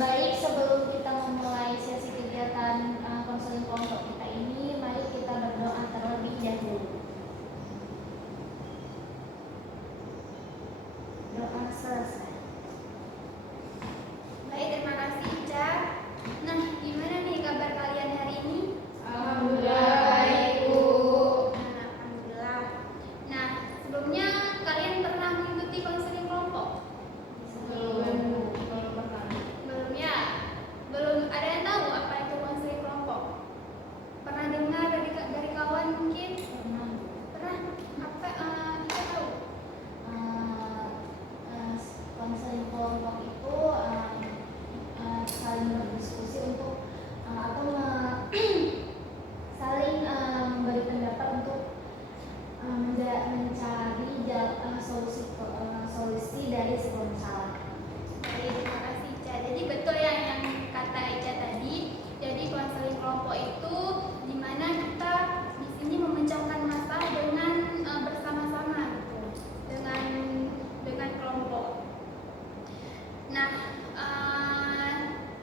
Baik, sebelum kita memulai sesi kegiatan konseling kelompok kita ini, mari kita berdoa terlebih dahulu. Doa selesai. Baik, terima kasih Ica. Nah, gimana nih kabar kalian hari ini? Alhamdulillah baik, Bu. Nah, alhamdulillah. Nah, sebelumnya kalian pernah mengikuti konseling kelompok? Belum. Belum ya? Belum ada yang tahu apa itu konseling kelompok? Pernah dengar dari kawan mungkin? Pernah? Apa kita tahu? Konseling kelompok itu saling berdiskusi untuk saling memberi pendapat untuk mencari solusi dari sebuah masalah. Baik, terima kasih Ica. Jadi betul ya yang kata Ica tadi. Jadi konseling kelompok itu di mana kita di sini memecahkan masalah dengan bersama-sama gitu. Dengan kelompok. Nah,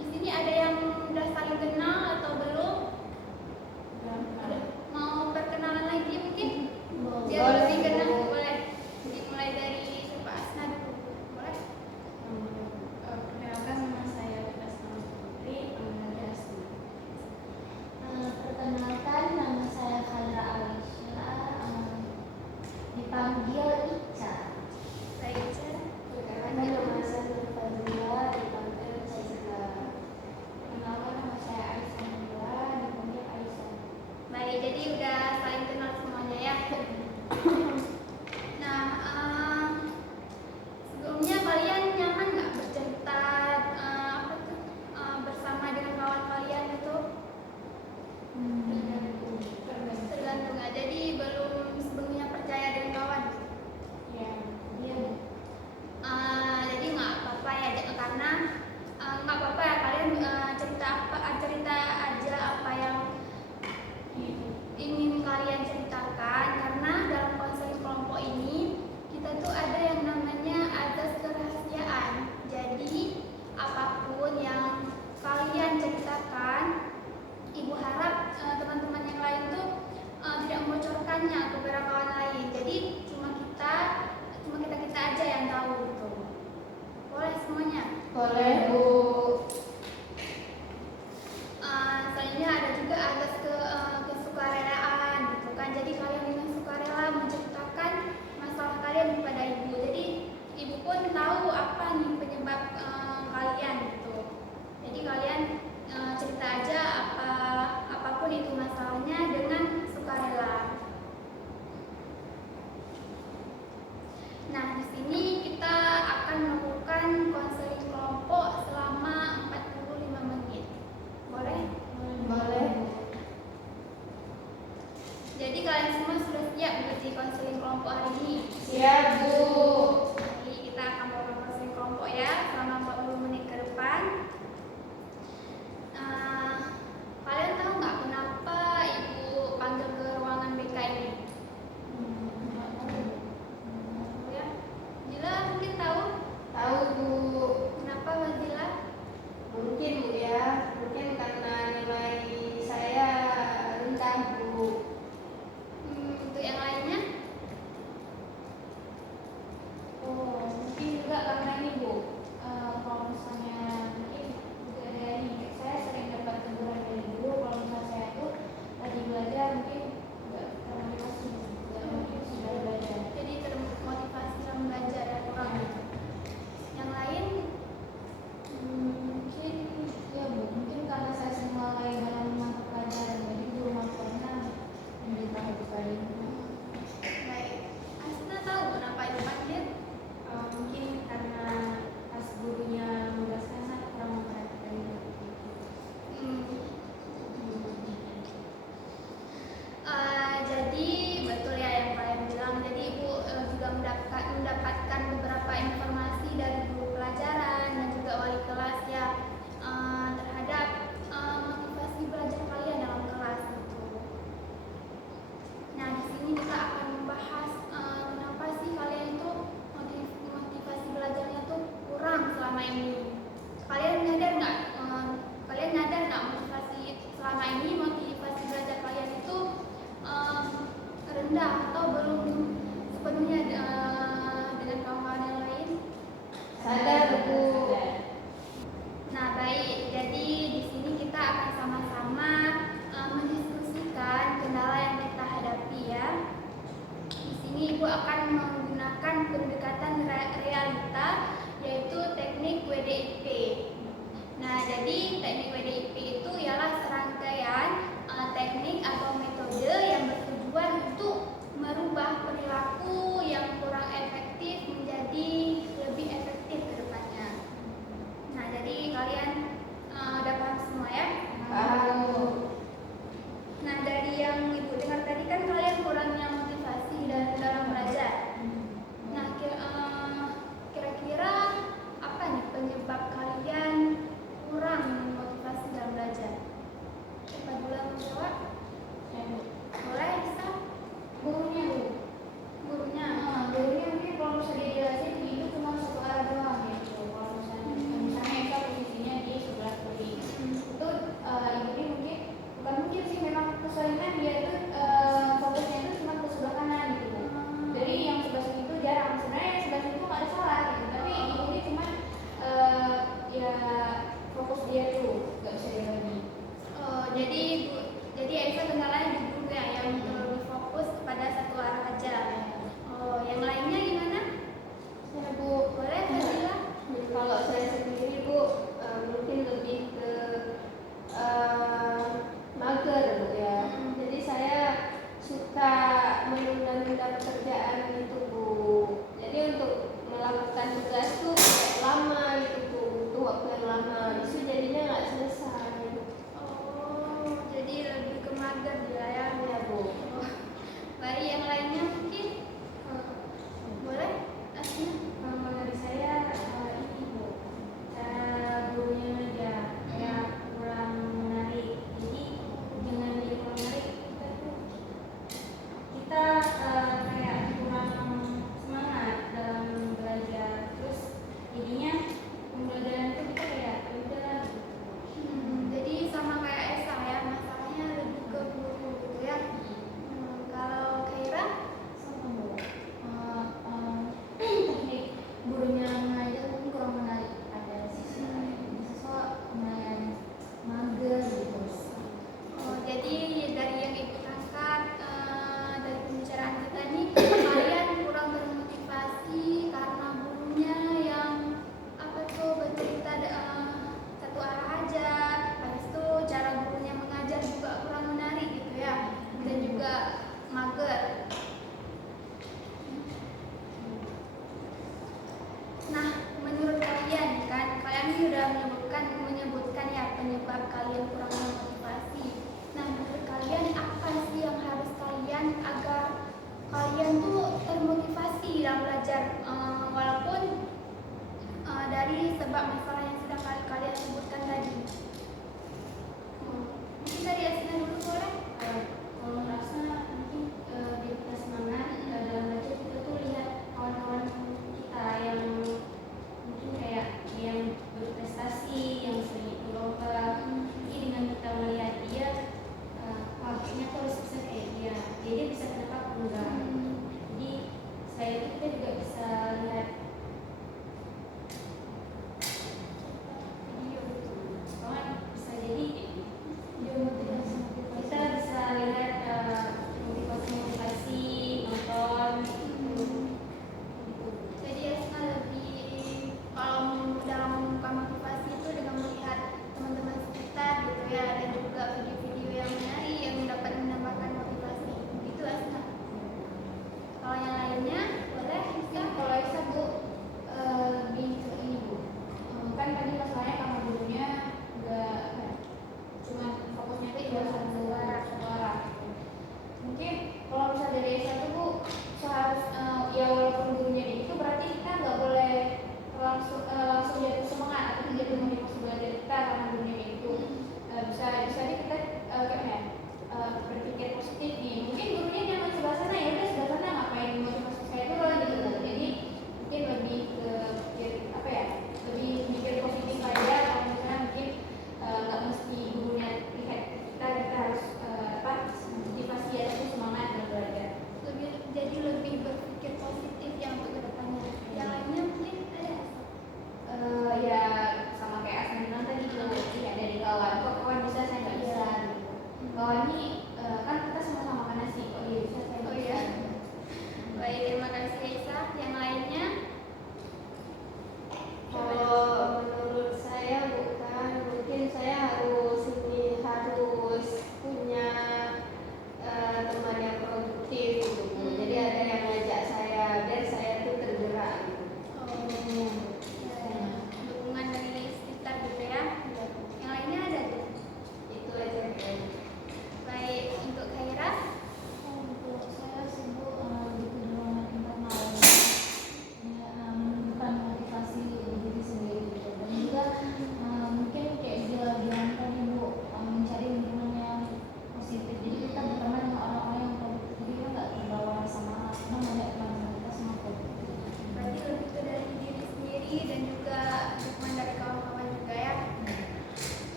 di sini ada yang udah saling kenal atau belum? Mau perkenalan lagi mungkin? Biar lebih kenal, boleh. Dimulai dari siapa? Asna dulu. Boleh? Perkenalkan, nama saya Asma Putri, panggilannya Asma. Perkenalkan, nama saya Khaira Alisha, dipanggil Ica. Baik, Ica. Perkenalkan, nama saya Nur Fadila, dipanggil Caiza. Perkenalkan, nama saya Aisyah Nabila, dipanggil Aisyah. Baik, jadi udah saling kenal semuanya ya. Nah, sebelumnya kalian nyaman nggak bercerita bersama dengan kawan kalian itu? Tergantung ya. Jadi belum sebelumnya percaya dengan kawan. Ya. Jadi nggak apa-apa ya, karena nggak apa-apa ya kalian cerita aja apa yang ingin kalian ceritakan, karena dalam konseling kelompok ini kita tuh ada yang namanya azas kerahasiaan. Jadi apapun yang kalian ceritakan, ibu harap teman-teman yang lain tuh tidak membocorkannya kepada kawan lain. Jadi cuma kita aja yang tahu gitu. Boleh semuanya? Boleh, Bu. Selanjutnya ada juga azas kesukarelaan gitu kan. Jadi kalian dengan sukarela menceritakan masalah kalian kepada ibu. Jadi ibu pun tahu apa nih penyebab kalian gitu. Jadi kalian cerita aja apapun itu masalahnya dengan sukarela. Nah, di sini kita akan melakukan konseling kelompok jawab? Saya Bu. Boleh, bisa. Gurunya Bu. Gurunya. Gurunya mungkin kalau misalnya dijelasin itu cuma satu arah doang gitu. Kalau misalnya Eka posisinya di sebelah kiri. Itu ibunya mungkin bukan mungkin sih, memang kesulitan dia tuh fokusnya itu cuma ke sebelah kanan gitu Bu. Jadi yang sebelah sini itu jarang. Sebenarnya yang sebelah sini tuh nggak ada salah gitu. Tapi ibunya cuma ya fokus dia tuh nggak bisa dibagi. Oh, jadi Aisyah kendalanya di guru ya, yang lebih fokus pada satu arah aja. Oh, yang lainnya gimana? Ya Bu. Boleh, Fadila? Kalau saya sendiri Bu, mungkin lebih ke mager Bu ya. Jadi saya suka menunda-nunda pekerjaan gitu Bu. Jadi untuk melakukan tugas tuh kayak lama gitu Bu, butuh waktu yang lama. Itu jadinya nggak selesai. Oh, jadi lebih ke mager dia ya. Ya Bu. Oh, baik, yang lainnya mungkin? Boleh, Asma? Kalau dari saya ini Bu, cara gurunya aja kayak kurang menarik. Jadi dengan dia kurang menarik kita kayak kurang semangat dalam belajar. Terus jadinya pembelajaran itu kita kayak ya udah gitu. Jadi sama kayak Esa ya, masalahnya lebih ke guru gitu ya. Kalau Kaira? Sama Bu. Teknik gurunya mengajar mungkin kurang menarik, ada siswa lumayan mager gitu. Oh, jadi dari yang Ibu tangkap dari pembicaraan kita nih, kalian kurang termotivasi karena gurunya yang apa tuh bercerita satu arah aja. Habis itu cara gurunya mengajar juga kurang menarik gitu ya, dan juga mager. Nah, menurut kalian kan, kalian sudah menyebutkan ya penyebab kalian kurang motivasi. Nah, menurut kalian apa sih yang harus kalian agar kalian tuh termotivasi dalam belajar, walaupun dari sebab masalah yang sudah kalian sebutkan tadi? Mungkin dari Asna dulu boleh? Kalau merasa mungkin biar kita semangat dalam belajar, kita tuh lihat kawan-kawan kita yang mungkin kayak yang berprestasi, yang sering ikut lomba. Jadi dengan kita melihat dia, wah kayaknya aku harus bisa kayak dia. Dia bisa, kenapa aku enggak? Jadi selain itu kita juga bisa lihat video gitu. Kawan bisa jadi kita bisa lihat motivasi nonton gitu. Jadi Asna lebih kalau dalam membuka motivasi itu dengan melihat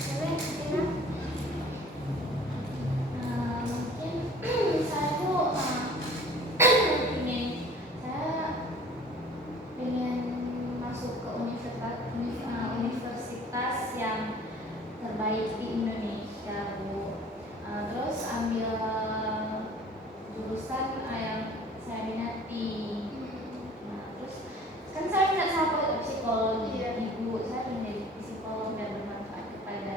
Boleh, Ira? Mungkin saya tuh ini saya pengen masuk ke universitas yang terbaik di Indonesia, Bu. Terus ambil jurusan yang saya minati. Nah, terus kan saya minat sama psikologi, Iya. Ibu. Saya ingin jadi psikolog dan bermanfaat kepada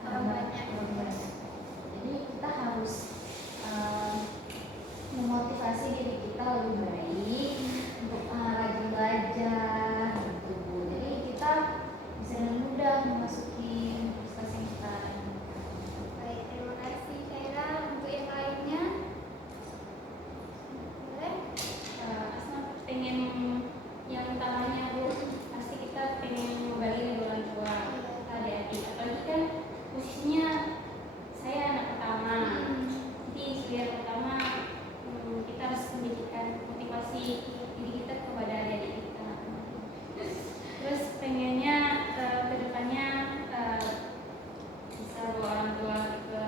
Orang banyak. orang banyak. Jadi kita harus memotivasi diri kita lebih baik untuk rajin belajar, gitu Bu. Jadi kita bisa dengan mudah memasuki universitas yang kita inginkan. Baik, terima kasih Kaira. Untuk yang lainnya, boleh? Asma pengen yang utamanya Bu, pasti kita pengen membagi orang tua adik-adik, apalagi kan posisinya saya anak pertama. Jadi biar pertama kita harus menjadikan motivasi diri kita kepada adik-adik kita. Terus pengennya ke depannya bisa bawa orang tua ke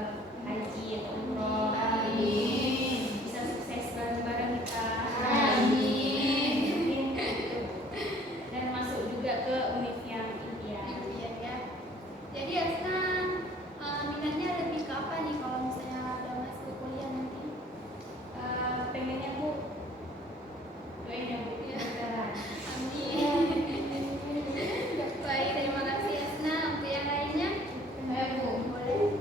haji atau umroh. Amin. Bisa sukses bareng-bareng kita. Amin. Mungkin gitu. Dan masuk juga ke univ yang impian. Iya ya. Jadi Asna minatnya lebih ke apa nih kalau misalnya udah masuk kuliah nanti? Pengennya Bu, doain ya Bu, Iya. mudah-mudahan. Amin. Baik, terima kasih Asna. Untuk yang lainnya, Saya Bu, boleh.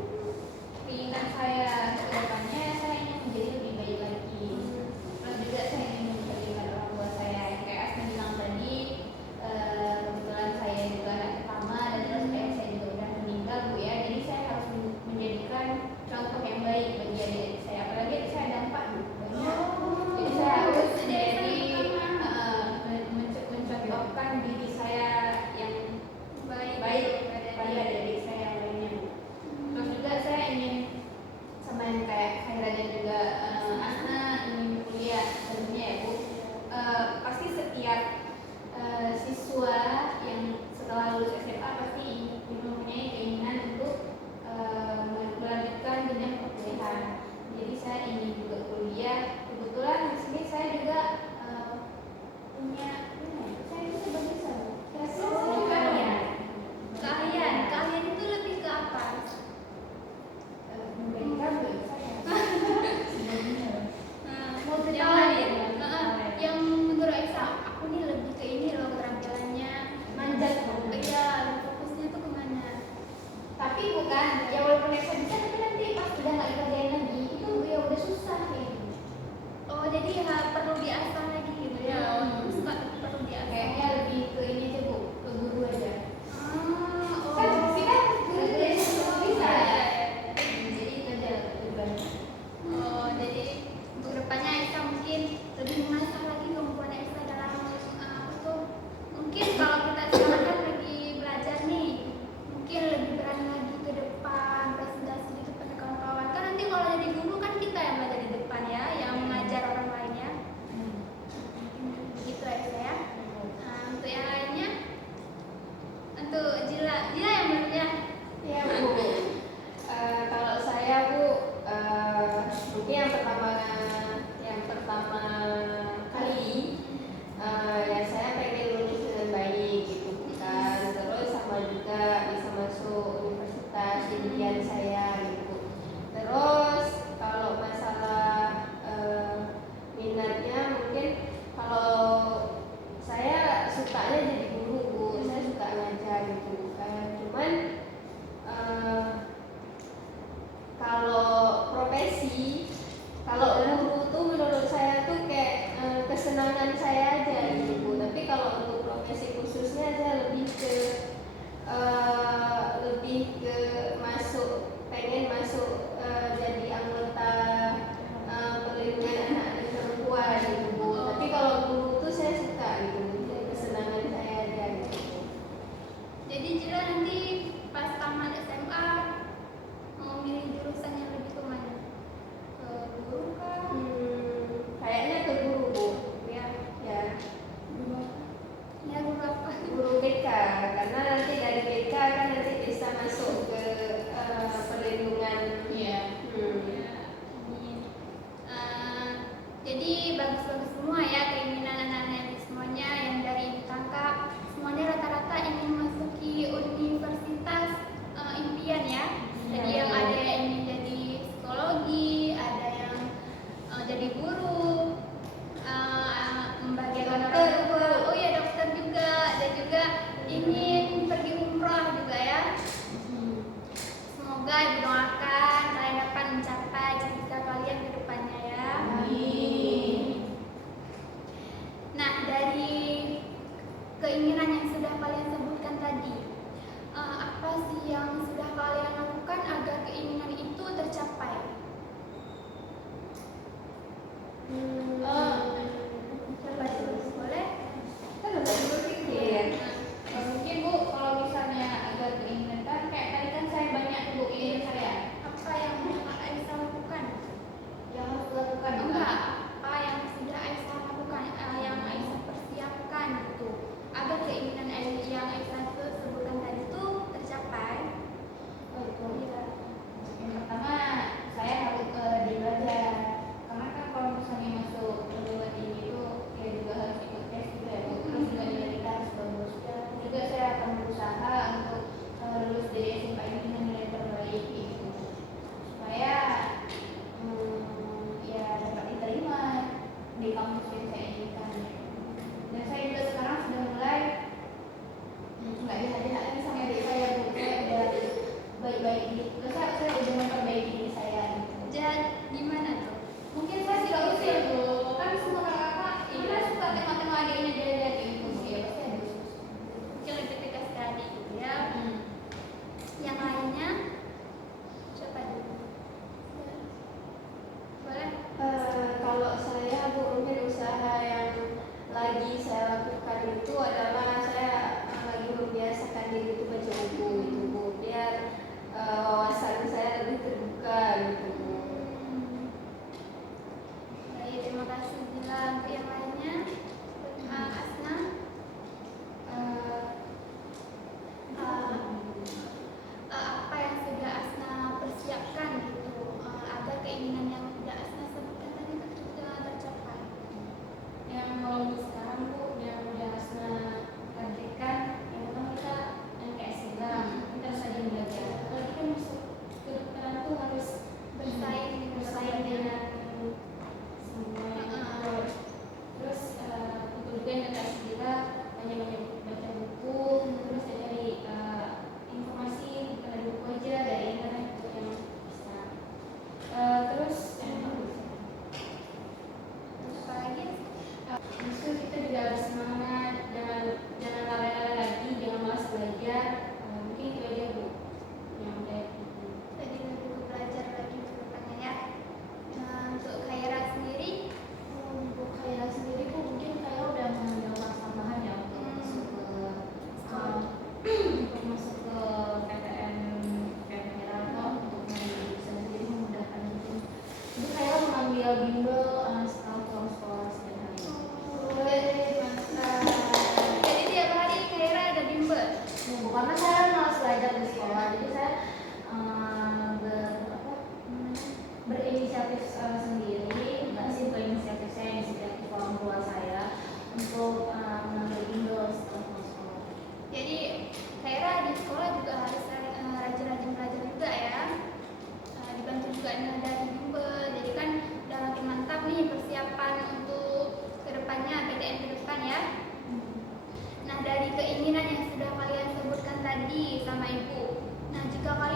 keinginan saya ke depannya saya ingin menjadi lebih baik lagi. Terus juga saya ingin memberikan orang tua saya yang kayak Asma bilang tadi, kebetulan saya juga anak pertama dan terus kayak saya juga udah meninggal Bu ya. Jadi saya harus menjadikan contoh yang baik bagi adik saya. Apalagi adik saya ada 4 Bu. Banyak. Jadi saya harus menjadi mencontohkan diri saya yang baik pada adik-adik saya yang lainnya Bu. Terus juga saya ingin sama yang kayak Khaira dan juga Asna ingin kuliah tentunya ya Bu. Pasti setiap siswa yang setelah lulus SMA pasti mempunyai keinginan untuk melanjutkan jenjang perkuliahan. Jadi saya ingin juga kuliah. Kebetulan di sini saya juga punya saya bisa berbisa Bu. Kalian. Kalian itu lebih ke apa? Memberikan saya. Sebenarnya. Yang lain, yang menurut Esa, aku nih lebih ke ini loh keterampilannya. Manjat Bu. Iya, fokusnya tuh kemana? Tapi bukan ya walaupun saya bisa tapi nanti pas udah nggak dikerjain lagi itu ya udah susah ya. Oh, jadi ya perlu diasah lagi gitu ya? Suka perlu diasah. Kayaknya lebih ke ini aja Bu, ke guru aja. Oh. Kan kita guru ya bisa. Iya. Jadi itu aja tujuannya. Oh, jadi untuk depannya Esa mungkin lebih mengasah lagi kemampuan Esa dalam apa tuh? Mungkin kalau kita sekarang kan lagi belajar nih, mungkin lebih berani lagi ke depan presentasi di depan kawan-kawan. Kan nanti kalau jadi guru kan kita yang belajar di depan ya, yang mengajar orang lain ya. sambil bimbel setelah pulang sekolah setiap hari. Jadi tiap hari Kaira ada bimbel. Karena saya malas belajar di sekolah, jadi saya berinisiatif sendiri, nggak sih berinisiatif saya, inisiatif orang tua saya untuk mengambil bimbel setelah pulang sekolah. Jadi Kaira di sekolah juga harus rajin-rajin belajar juga ya. Dibantu juga dari bimbel. Jadi kan udah makin mantap nih persiapan untuk kedepannya PTN ke depan ya. Nah, dari keinginan yang sudah kalian sebutkan tadi sama Ibu, nah jika kalian